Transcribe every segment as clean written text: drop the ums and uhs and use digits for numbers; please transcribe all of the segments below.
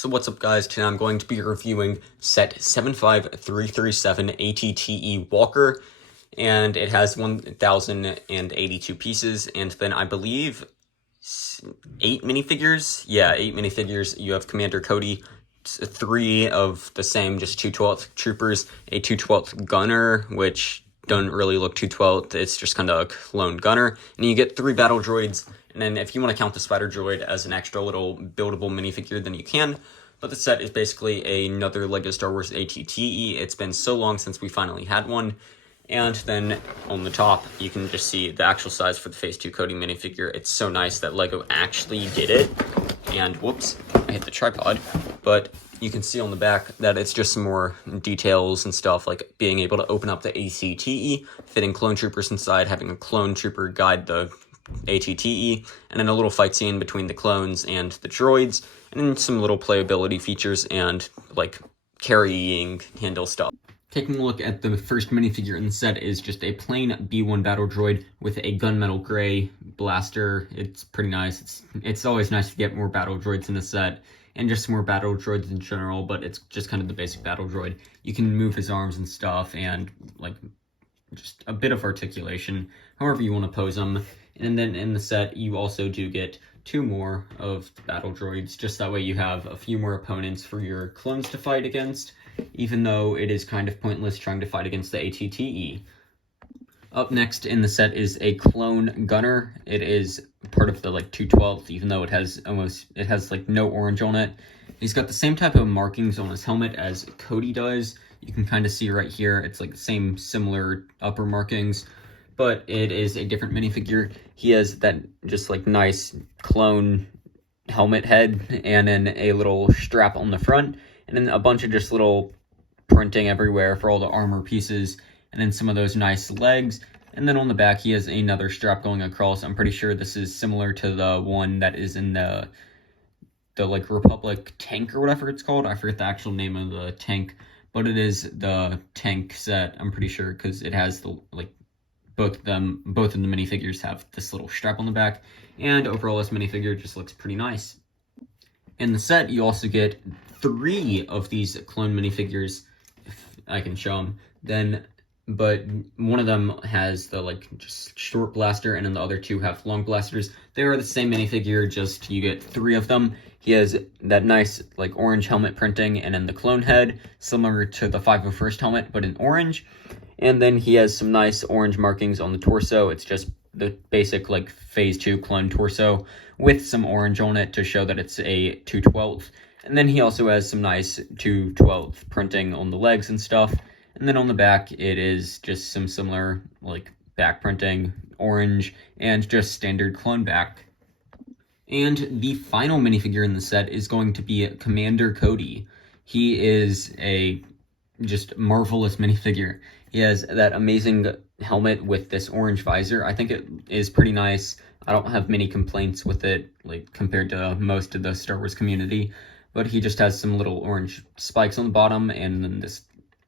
So what's up guys, today I'm going to be reviewing set 75337 ATTE Walker, and it has 1,082 pieces, and then I believe 8 minifigures? Yeah, 8 minifigures. You have Commander Cody, 3 of the same, just 212th troopers, a 212th gunner, which don't really look 212th, it's just kind of a clone gunner, and you get 3 battle droids. And then if you want to count the spider droid as an extra little buildable minifigure, then you can. But the set is basically another LEGO Star Wars ATTE. It's been so long since we finally had one. And then on the top, you can just see the actual size for the Phase 2 Cody minifigure. It's so nice that LEGO actually did it. And whoops, I hit the tripod. But you can see on the back that it's just some more details and stuff, like being able to open up the ATTE, fitting clone troopers inside, having a clone trooper guide the ATTE, and then a little fight scene between the clones and the droids, and then some little playability features and like carrying handle stuff. Taking a look at the first minifigure in the set is just a plain B1 battle droid with a gunmetal gray blaster. It's pretty nice. It's always nice to get more battle droids in the set, and just more battle droids in general, but it's just kind of the basic battle droid. You can move his arms and stuff, and like just a bit of articulation, however you want to pose them. And then in the set, you also do get 2 more of the battle droids, just that way you have a few more opponents for your clones to fight against, even though it is kind of pointless trying to fight against the ATTE. Up next in the set is a clone gunner. It is part of the 212th, even though it has like no orange on it. He's got the same type of markings on his helmet as Cody does. You can kind of see right here, it's like the same similar upper markings, but it is a different minifigure. He has that just nice clone helmet head, and then a little strap on the front, and then a bunch of just little printing everywhere for all the armor pieces, and then some of those nice legs. And then on the back, he has another strap going across. I'm pretty sure this is similar to the one that is in the Republic tank or whatever it's called. I forget the actual name of the tank, but it is the tank set, I'm pretty sure, because it has the both of the minifigures have this little strap on the back, and overall this minifigure just looks pretty nice. In the set, you also get 3 of these clone minifigures, if I can show them, but one of them has the just short blaster, and then the other 2 have long blasters. They are the same minifigure, just you get 3 of them. He has that nice orange helmet printing, and then the clone head, similar to the 501st helmet, but in orange. And then he has some nice orange markings on the torso. It's just the basic Phase 2 clone torso with some orange on it to show that it's a 212th. And then he also has some nice 212th printing on the legs and stuff. And then on the back, it is just some similar back printing, orange, and just standard clone back. And the final minifigure in the set is going to be Commander Cody. He is a just marvelous minifigure. He has that amazing helmet with this orange visor. I think it is pretty nice. I don't have many complaints with it, compared to most of the Star Wars community, but he just has some little orange spikes on the bottom, and then this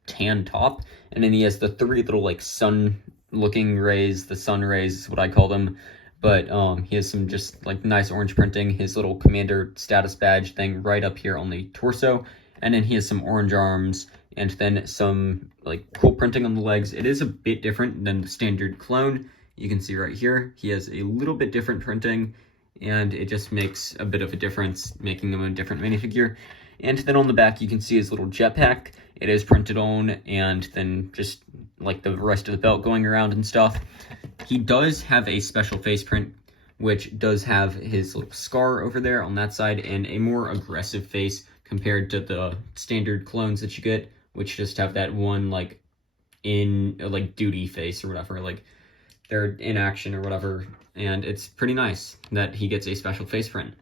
tan top, and then he has the 3 little sun-looking rays. The sun rays is what I call them, but he has some just nice orange printing, his little commander status badge thing right up here on the torso, and then he has some orange arms, and then some cool printing on the legs. It is a bit different than the standard clone. You can see right here, he has a little bit different printing, and it just makes a bit of a difference, making him a different minifigure. And then on the back, you can see his little jetpack. It is printed on, and then just the rest of the belt going around and stuff. He does have a special face print, which does have his little scar over there on that side, and a more aggressive face compared to the standard clones that you get, which just have that one duty face or whatever, they're in action or whatever. And it's pretty nice that he gets a special face print.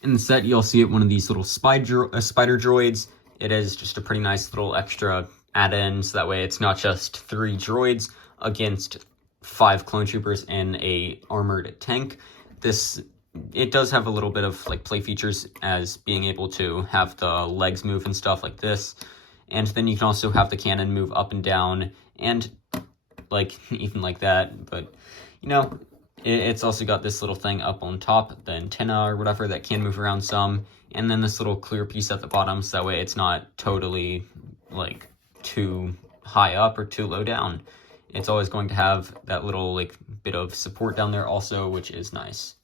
In the set, you'll see one of these little spider droids. It is just a pretty nice little extra add-in, so that way it's not just 3 droids against 5 clone troopers and a armored tank. It does have a little bit of play features, as being able to have the legs move and stuff like this, and then you can also have the cannon move up and down, and even like that. But It's also got this little thing up on top, the antenna or whatever, that can move around some, and then this little clear piece at the bottom, so that way it's not totally like too high up or too low down. It's always going to have that little like bit of support down there also, which is nice.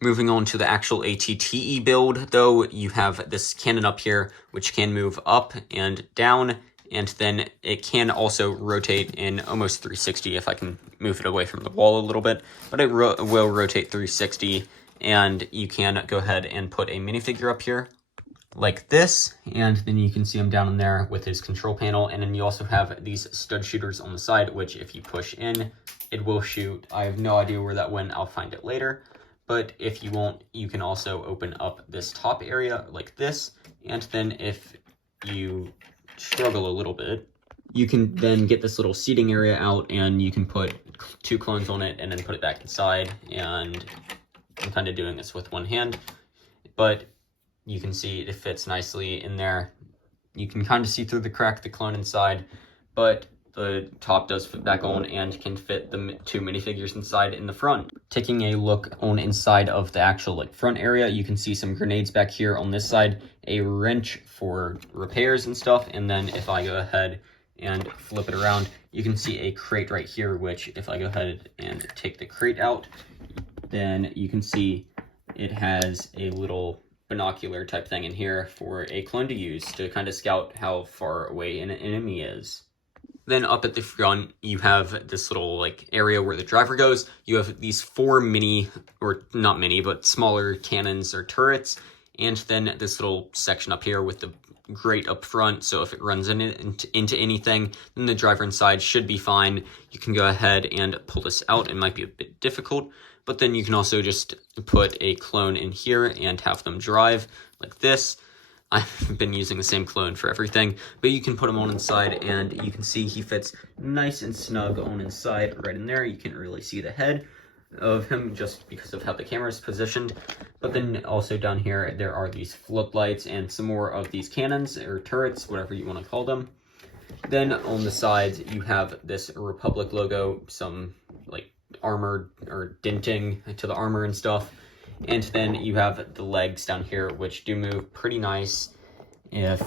Moving on to the actual ATTE build, though, you have this cannon up here, which can move up and down, and then it can also rotate in almost 360 if I can move it away from the wall a little bit, but it will rotate 360, and you can go ahead and put a minifigure up here like this, and then you can see him down in there with his control panel, and then you also have these stud shooters on the side, which if you push in, it will shoot. I have no idea where that went, I'll find it later. But if you want, you can also open up this top area like this, and then if you struggle a little bit, you can then get this little seating area out, and you can put 2 clones on it and then put it back inside, and I'm kind of doing this with one hand, but you can see it fits nicely in there. You can kind of see through the crack the clone inside, but the top does fit back on and can fit the 2 minifigures inside in the front. Taking a look on inside of the actual like front area, you can see some grenades back here on this side, a wrench for repairs and stuff, and then if I go ahead and flip it around, you can see a crate right here, which if I go ahead and take the crate out, then you can see it has a little binocular type thing in here for a clone to use to kind of scout how far away an enemy is. Then up at the front, you have this little like area where the driver goes. You have these 4 mini, or not mini, but smaller cannons or turrets, and then this little section up here with the grate up front, so if it runs into anything, then the driver inside should be fine. You can go ahead and pull this out. It might be a bit difficult, but then you can also just put a clone in here and have them drive like this. I've been using the same clone for everything, but you can put him on inside, and you can see he fits nice and snug on inside right in there. You can't really see the head of him just because of how the camera is positioned, but then also down here there are these floodlights and some more of these cannons or turrets, whatever you want to call them. Then on the sides you have this Republic logo, some like armor or denting to the armor and stuff. And then you have the legs down here, which do move pretty nice. If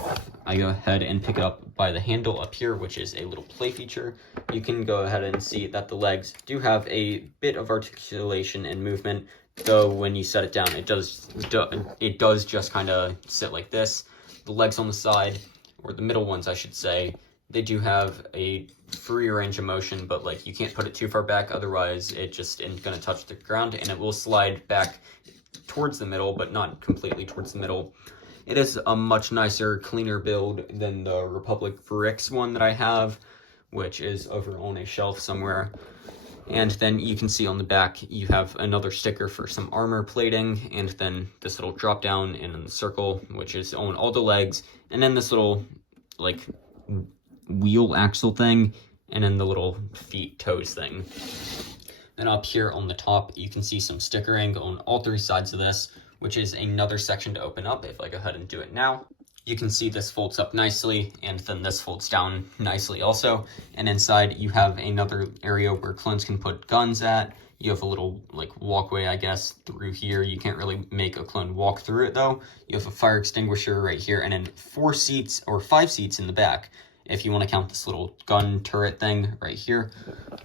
I go ahead and pick it up by the handle up here, which is a little play feature, you can go ahead and see that the legs do have a bit of articulation and movement, though when you set it down, it does just kind of sit like this. The legs on the side, or the middle ones I should say, they do have a free range of motion, but like you can't put it too far back, otherwise it just isn't going to touch the ground, and it will slide back towards the middle, but not completely towards the middle. It is a much nicer, cleaner build than the Republic Bricks one that I have, which is over on a shelf somewhere. And then you can see on the back, you have another sticker for some armor plating, and then this little drop down in the circle, which is on all the legs, and then this little like wheel axle thing, and then the little feet toes thing. Then up here on the top, you can see some stickering on all 3 sides of this, which is another section to open up. If I go ahead and do it now, you can see this folds up nicely, and then this folds down nicely also. And inside you have another area where clones can put guns at. You have a little like walkway, I guess, through here. You can't really make a clone walk through it though. You have a fire extinguisher right here, and then 4 seats or 5 seats in the back, if you want to count this little gun turret thing right here,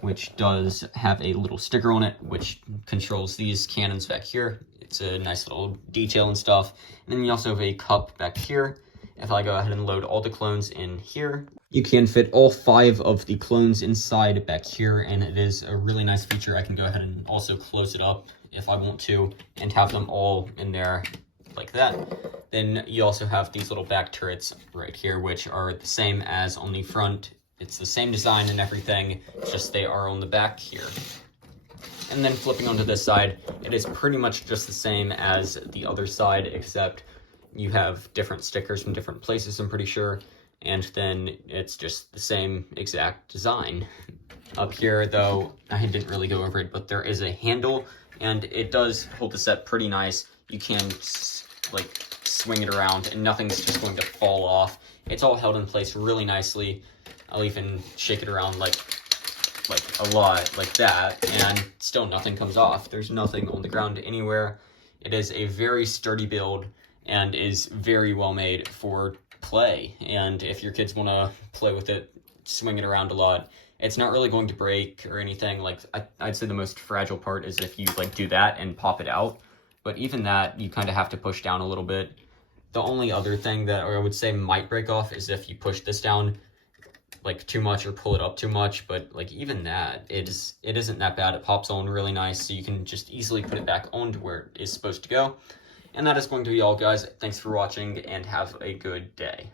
which does have a little sticker on it, which controls these cannons back here. It's a nice little detail and stuff. And then you also have a cup back here. If I go ahead and load all the clones in here, you can fit all 5 of the clones inside back here, and it is a really nice feature. I can go ahead and also close it up if I want to, and have them all in there like that. Then you also have these little back turrets right here, which are the same as on the front. It's the same design and everything, it's just they are on the back here. And then flipping onto this side, it is pretty much just the same as the other side, except you have different stickers from different places, I'm pretty sure, and then it's just the same exact design. Up here, though, I didn't really go over it, but there is a handle, and it does hold the set pretty nice. You can like swing it around and nothing's just going to fall off. It's all held in place really nicely. I'll even shake it around like a lot like that, and still nothing comes off. There's nothing on the ground anywhere. It is a very sturdy build and is very well made for play. And if your kids want to play with it, swing it around a lot, it's not really going to break or anything. Like, I'd say the most fragile part is if you like do that and pop it out. But even that, you kind of have to push down a little bit. The only other thing that I would say might break off is if you push this down like too much or pull it up too much, but like even that, it isn't that bad. It pops on really nice, so you can just easily put it back on to where it is supposed to go. And that is going to be all, guys. Thanks for watching, and have a good day.